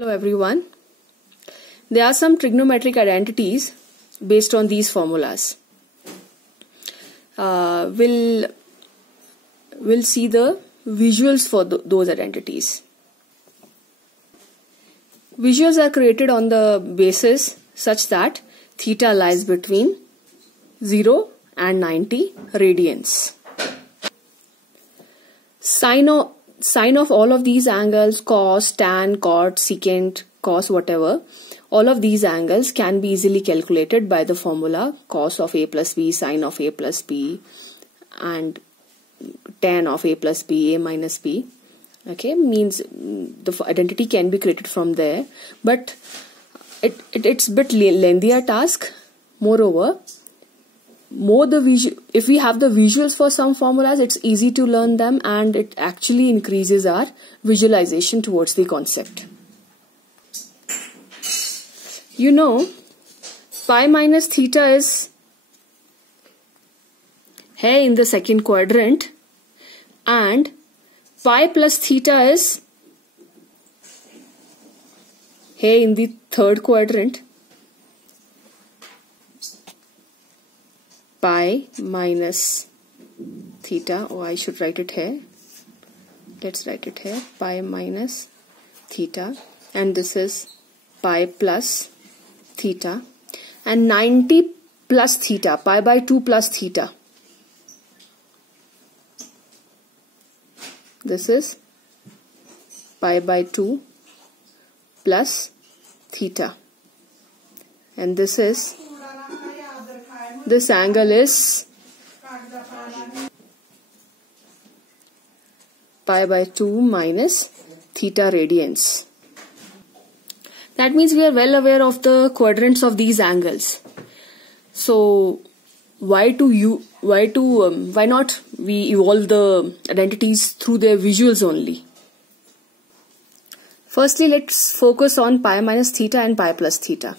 Hello everyone. There are some trigonometric identities based on these formulas. We'll see the visuals for those identities. Visuals are created on the basis such that theta lies between 0 and 90 radians. Sine of all of these angles, cos, tan, cot, secant, cos, whatever, all of these angles can be easily calculated by the formula cos of a plus b, sine of a plus b, and tan of a plus b, a minus b. Okay, means the identity can be created from there, but it's a bit lengthier task. Moreover, if we have the visuals for some formulas, it's easy to learn them and it actually increases our visualization towards the concept. You know, pi minus theta is here in the second quadrant and pi plus theta is here in the third quadrant. Pi minus theta, or I should write it here. Let's write it here. Pi minus theta, and this is pi plus theta, and 90 plus theta, pi by 2 plus theta. This is pi by 2 plus theta, and this angle is pi by 2 minus theta radians. That means we are well aware of the quadrants of these angles. So why not we evolve the identities through their visuals only? Firstly, let's focus on pi minus theta and pi plus theta.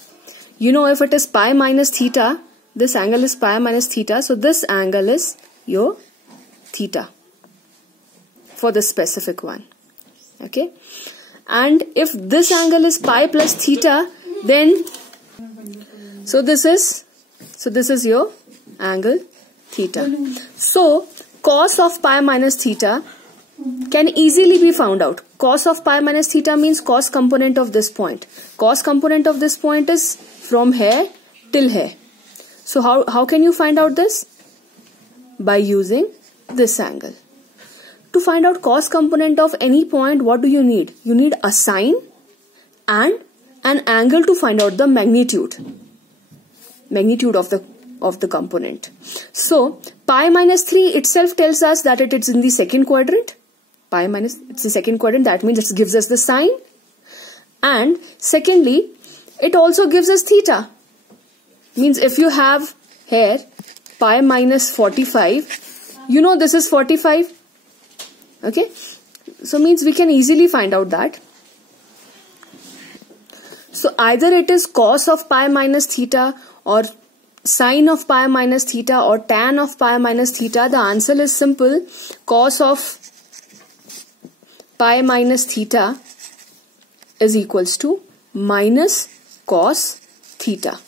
You know, if it is pi minus theta, this angle is pi minus theta, so this angle is your theta for the specific one. Okay, and if this angle is pi plus theta, then so this is your angle theta. So cos of pi minus theta can easily be found out. Cos of pi minus theta means cos component of this point. Cos component of this point is from here till here. So how can you find out this? By using this angle. To find out cos component of any point, what do you need? You need a sine and an angle to find out the magnitude of the component. So pi minus 3 itself tells us that it is in the second quadrant. Pi minus, it's the second quadrant, that means it gives us the sine. And secondly, it also gives us theta. Means if you have here pi minus 45, you know this is 45. Okay, so means we can easily find out that. So either it is cos of pi minus theta or sine of pi minus theta or tan of pi minus theta. The answer is simple. Cos of pi minus theta is equals to minus cos theta.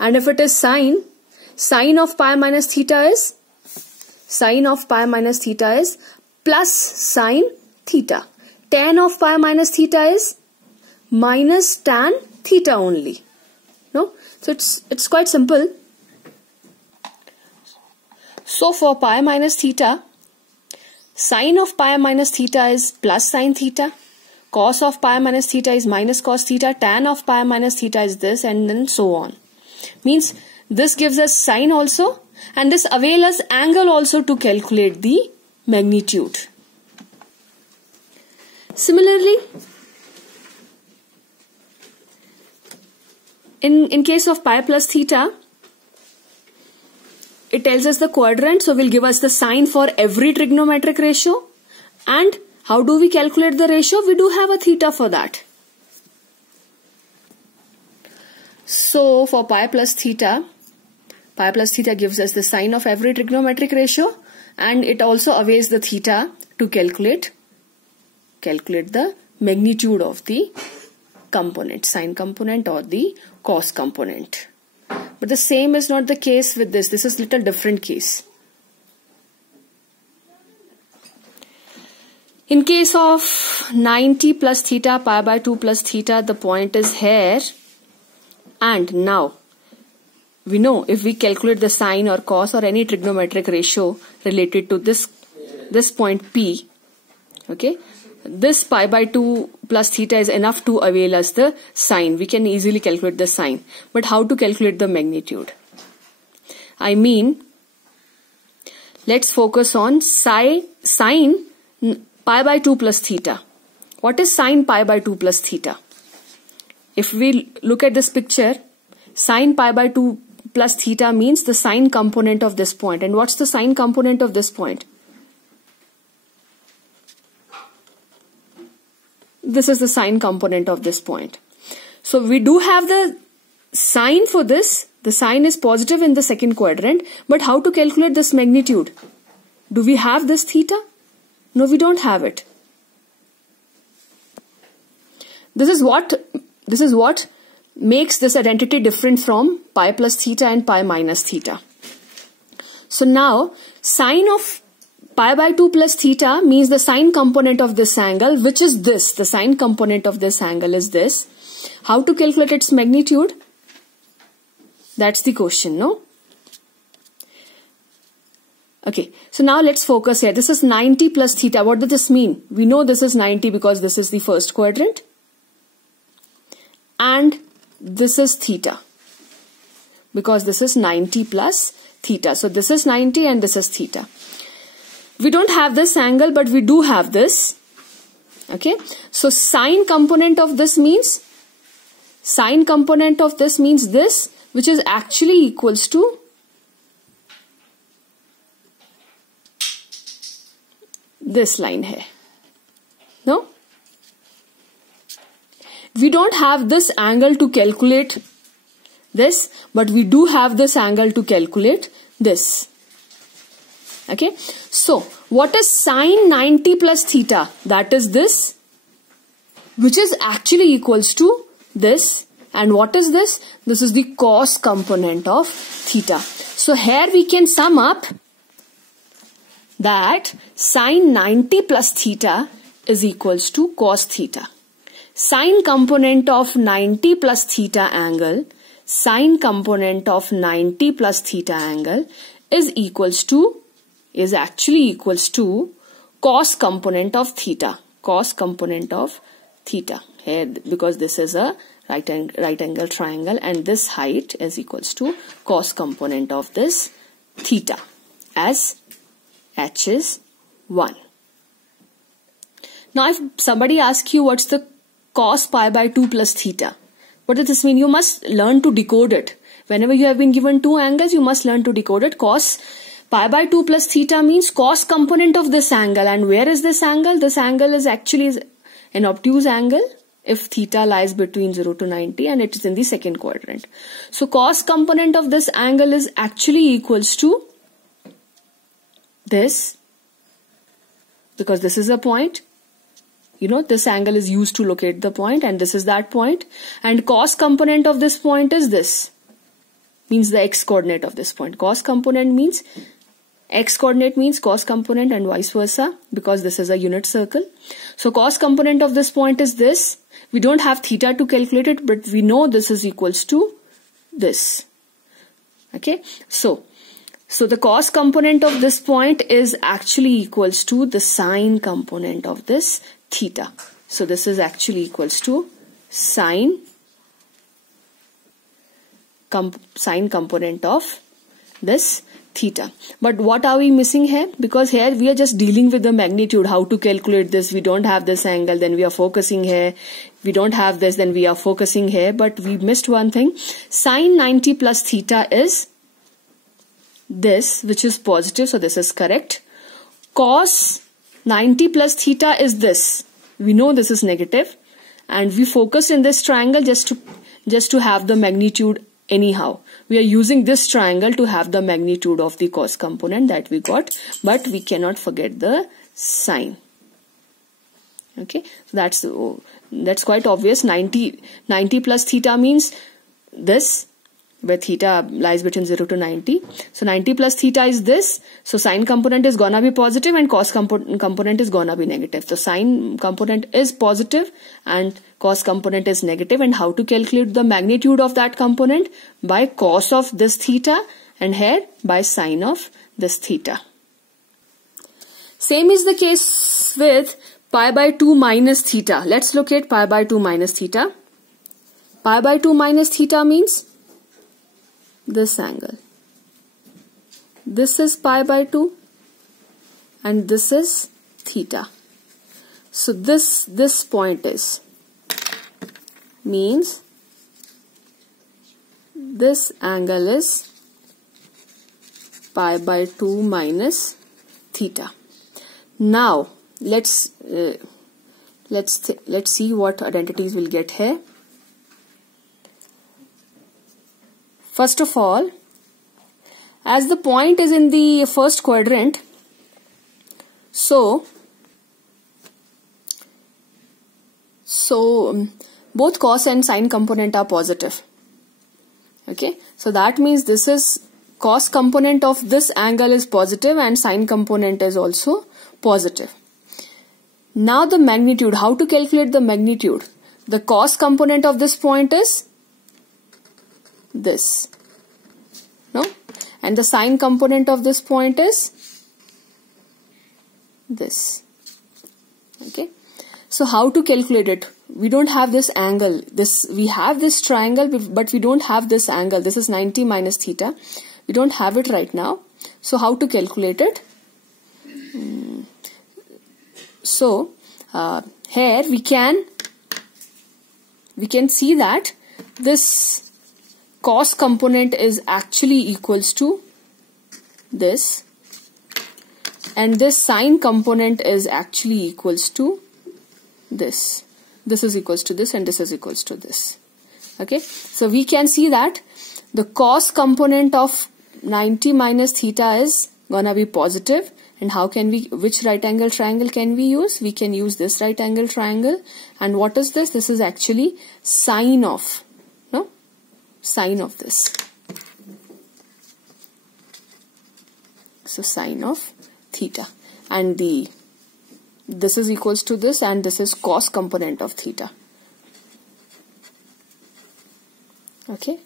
And if it is sine of pi minus theta is plus sine theta. Tan of pi minus theta is minus tan theta only. No? So it's quite simple. So for pi minus theta, sine of pi minus theta is plus sine theta. Cos of pi minus theta is minus cos theta. Tan of pi minus theta is this, and then so on. Means this gives us sine also, and this avails us angle also to calculate the magnitude. Similarly, in case of pi plus theta, it tells us the quadrant, so will give us the sign for every trigonometric ratio. And how do we calculate the ratio? We do have a theta for that. So for pi plus theta gives us the sign of every trigonometric ratio, and it also avails the theta to calculate the magnitude of the component or the cos component. But the same is not the case with this. This is little different case. In case of 90 plus theta pi by 2 plus theta, the point is here. And now, we know if we calculate the sine or cos or any trigonometric ratio related to this point P, okay, this pi by 2 plus theta is enough to avail us the sine. We can easily calculate the sine. But how to calculate the magnitude? I mean, let's focus on sine pi by 2 plus theta. What is sine pi by 2 plus theta? If we look at this picture, sine pi by 2 plus theta means the sine component of this point. And what's the sine component of this point? This is the sine component of this point. So we do have the sine for this. The sine is positive in the second quadrant. But how to calculate this magnitude? Do we have this theta? No, we don't have it. This is what makes this identity different from pi plus theta and pi minus theta. So now, sine of pi by 2 plus theta means the sine component of this angle, which is this. The sine component of this angle is this. How to calculate its magnitude? That's the question, no? Okay, so now let's focus here. This is 90 plus theta. What does this mean? We know this is 90 because this is the first quadrant. And this is theta. Because this is 90 plus theta. So this is 90 and this is theta. We don't have this angle, but we do have this. Okay, so sine component of this means this, which is actually equals to this line here. No? We don't have this angle to calculate this, but we do have this angle to calculate this. Okay, so what is sine 90 plus theta? That is this, which is actually equals to this. And what is this? This is the cos component of theta. So here we can sum up that sine 90 plus theta is equals to cos theta. Sine component of 90 plus theta angle, sine component of 90 plus theta angle is actually equals to cos component of theta. Cos component of theta. Here, because this is a right angle triangle and this height is equals to cos component of this theta as h is 1. Now if somebody asks you what's the cos pi by 2 plus theta, what does this mean? You must learn to decode it. Whenever you have been given two angles, you must learn to decode it. Cos pi by 2 plus theta means cos component of this angle. And where is this angle? This angle is actually an obtuse angle if theta lies between 0 to 90 and it is in the second quadrant. So cos component of this angle is actually equals to this, because this is a point. You know, this angle is used to locate the point and this is that point. And cos component of this point is this. Means the x coordinate of this point. Cos component means x coordinate means cos component and vice versa, because this is a unit circle. So cos component of this point is this. We don't have theta to calculate it, but we know this is equals to this. Okay. So the cos component of this point is actually equals to the sine component of this theta. So this is actually equals to sine component of this theta. But what are we missing here? Because here we are just dealing with the magnitude, how to calculate this. We don't have this angle, then we are focusing here. We don't have this, then we are focusing here. But we missed one thing. Sine 90 plus theta is this, which is positive, so this is correct. Cos 90 plus theta is this. We know this is negative, and we focus in this triangle just to have the magnitude anyhow. We are using this triangle to have the magnitude of the cos component that we got, but we cannot forget the sine. Okay, so that's quite obvious. 90 plus theta means this, where theta lies between 0 to 90. So 90 plus theta is this. So sine component is gonna be positive and cos component is gonna be negative. So sine component is positive and cos component is negative. And how to calculate the magnitude of that component? By cos of this theta, and here by sine of this theta. Same is the case with pi by 2 minus theta. Let's look at pi by 2 minus theta. Pi by 2 minus theta means this angle. This is pi by 2 and this is theta. So this point is, means this angle is pi by 2 minus theta. Now let's see what identities we'll get here. First of all, as the point is in the first quadrant, so both cos and sine component are positive. Okay, so that means this is cos component of this angle is positive and sine component is also positive. Now the magnitude, how to calculate the magnitude? The cos component of this point is this, no? And the sine component of this point is this. Okay, so how to calculate it? We don't have this angle. We have this triangle, but we don't have this angle. This is 90 minus theta. We don't have it right now. So how to calculate it? So here we can see that this cos component is actually equals to this, and this sine component is actually equals to this. This is equals to this and this is equals to this. Okay, so we can see that the cos component of 90 minus theta is gonna be positive. And how can we, which right angle triangle can we use? We can use this right angle triangle. And what is this? This is actually sine of, no? Sine of this. So sine of theta. And this is equals to this and this is cos component of theta. Okay.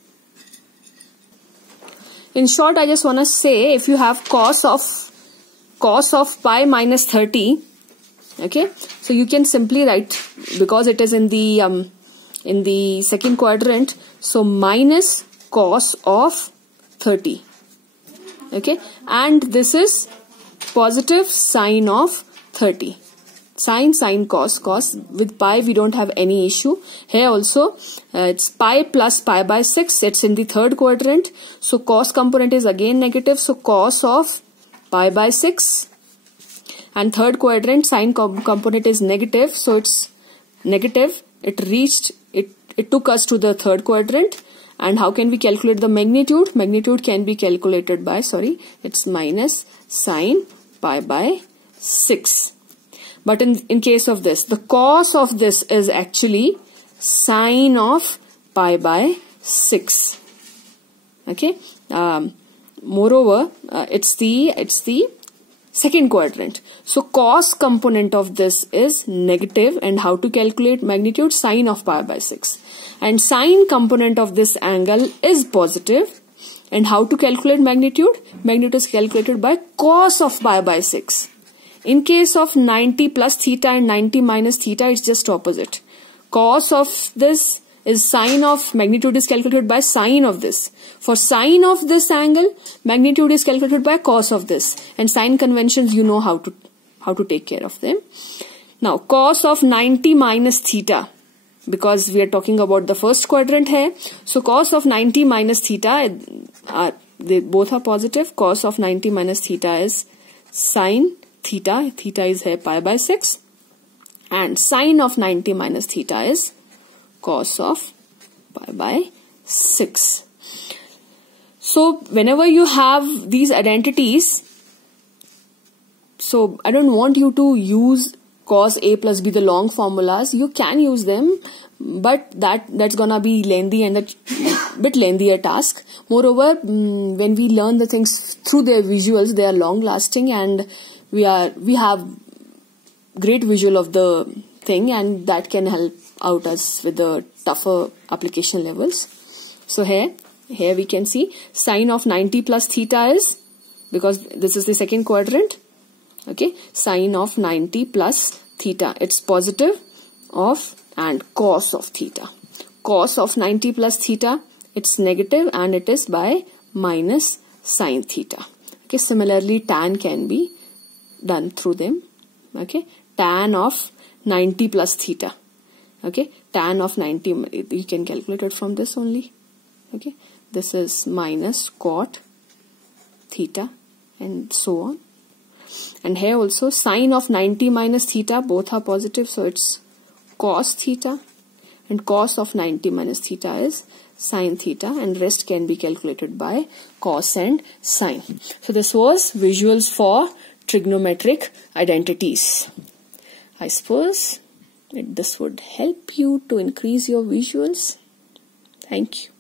In short, I just want to say, if you have cos of pi minus 30, okay, so you can simply write, because it is in the second quadrant, so minus cos of 30, okay, and this is positive sine of 30. Sine, cos. With pi we don't have any issue. Here also it's pi plus pi by 6. It's in the third quadrant. So cos component is again negative. So cos of pi by 6. And third quadrant sine component is negative. So it's negative. It took us to the third quadrant. And how can we calculate the magnitude? Magnitude can be calculated by, it's minus sine pi by 6. But in case of this, the cos of this is actually sine of pi by 6. Okay. Moreover, it's the second quadrant. So cos component of this is negative, and how to calculate magnitude? Sine of pi by 6. And sine component of this angle is positive. And how to calculate magnitude? Magnitude is calculated by cos of pi by 6. In case of 90 plus theta and 90 minus theta, it's just opposite. Cos of this is sine of, magnitude is calculated by sine of this. For sine of this angle, magnitude is calculated by cos of this. And sine conventions, you know how to take care of them. Now, cos of 90 minus theta, because we are talking about the first quadrant here. So cos of 90 minus theta, they both are positive. Cos of 90 minus theta is sine theta. Theta is here pi by 6. And sine of 90 minus theta is cos of pi by 6. So whenever you have these identities, so I don't want you to use cos A plus B, the long formulas, you can use them, but that's gonna be lengthy and a bit lengthier task. Moreover, when we learn the things through their visuals, they are long lasting, and we have great visual of the thing, and that can help out us with the tougher application levels. So here we can see sine of 90 plus theta is, because this is the second quadrant, okay, sine of 90 plus theta, it's positive of and cos of theta. Cos of 90 plus theta, it's negative and it is by minus sine theta. Okay, similarly tan can be done through them. Okay, tan of 90 plus theta. Okay, tan of 90, you can calculate it from this only. Okay, this is minus cot theta and so on. And here also sine of 90 minus theta, both are positive, so it's cos theta, and cos of 90 minus theta is sine theta, and rest can be calculated by cos and sine. So this was visuals for trigonometric identities. I suppose this would help you to increase your visuals. Thank you.